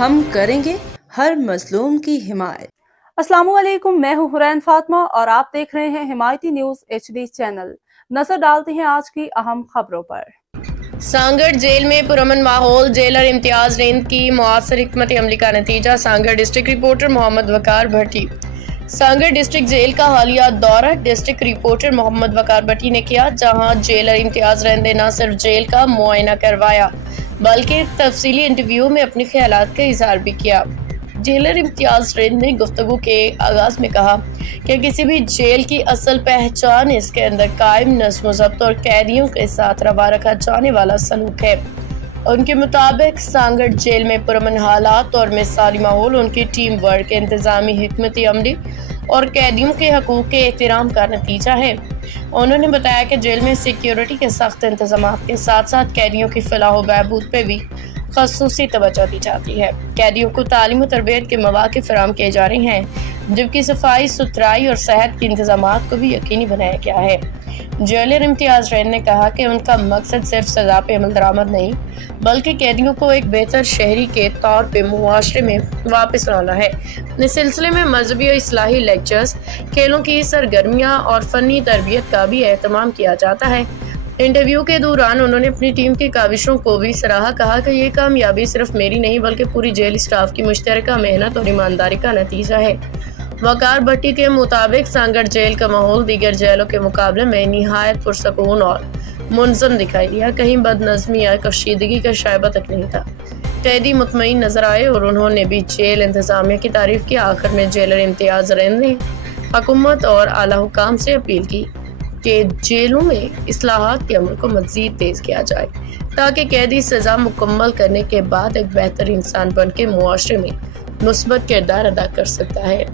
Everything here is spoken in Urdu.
ہم کریں گے ہر مظلوم کی حمایت۔ السلام علیکم، میں ہوں حرین فاطمہ اور آپ دیکھ رہے ہیں حمایتی نیوز HD چینل۔ نظر ڈالتے ہیں آج کی اہم خبروں پر۔ سانگڑ جیل میں پرامن ماحول، جیلر امتیاز ریند کی مؤثر حکمت عملی کا نتیجہ۔ سانگڑ ڈسٹرکٹ رپورٹر محمد وقار بھٹی۔ سانگڑ ڈسٹرکٹ جیل کا حالیہ دورہ ڈسٹرکٹ رپورٹر محمد وقار بھٹی نے کیا، جہاں جیلر امتیاز ریند نے نہ صرف جیل کا معائنہ کروایا بلکہ تفصیلی انٹرویو میں اپنے خیالات کا اظہار بھی کیا۔ جیلر امتیاز ریند نے گفتگو کے آغاز میں کہا کہ کسی بھی جیل کی اصل پہچان اس کے اندر قائم نظم و ضبط اور قیدیوں کے ساتھ روا رکھا جانے والا سلوک ہے۔ ان کے مطابق سانگڑ جیل میں پرامن حالات اور مثالی ماحول ان کی ٹیم ورک، انتظامی حکمت عملی اور قیدیوں کے حقوق کے احترام کا نتیجہ ہے۔ انہوں نے بتایا کہ جیل میں سیکیورٹی کے سخت انتظامات کے ساتھ ساتھ قیدیوں کی فلاح و بہبود پہ بھی خصوصی توجہ دی جاتی ہے۔ قیدیوں کو تعلیم و تربیت کے مواقع فراہم کیے جا رہے ہیں، جبکہ صفائی ستھرائی اور صحت کے انتظامات کو بھی یقینی بنایا گیا ہے۔ جیلر امتیاز ریند نے کہا کہ ان کا مقصد صرف سزا پہ عمل درآمد نہیں بلکہ قیدیوں کو ایک بہتر شہری کے طور پہ معاشرے میں واپس لانا ہے۔ اس سلسلے میں مذہبی اور اصلاحی لیکچرز، کھیلوں کی سرگرمیاں اور فنی تربیت کا بھی اہتمام کیا جاتا ہے۔ انٹرویو کے دوران انہوں نے اپنی ٹیم کی کاوشوں کو بھی سراہا، کہا کہ یہ کامیابی صرف میری نہیں بلکہ پوری جیل اسٹاف کی مشترکہ محنت اور ایمانداری کا نتیجہ ہے۔ وقار بھٹی کے مطابق سانگڑ جیل کا ماحول دیگر جیلوں کے مقابلے میں نہایت پرسکون اور منظم دکھائی دیا، کہیں بد نظمی یا کشیدگی کا شائبہ تک نہیں تھا۔ قیدی مطمئن نظر آئے اور انہوں نے بھی جیل انتظامیہ کی تعریف کی۔ آخر میں جیلر امتیاز ریند نے حکومت اور اعلیٰ حکام سے اپیل کی کہ جیلوں میں اصلاحات کے عمل کو مزید تیز کیا جائے تاکہ قیدی سزا مکمل کرنے کے بعد ایک بہتر انسان بن کے معاشرے میں مثبت کردار ادا کر سکتا ہے۔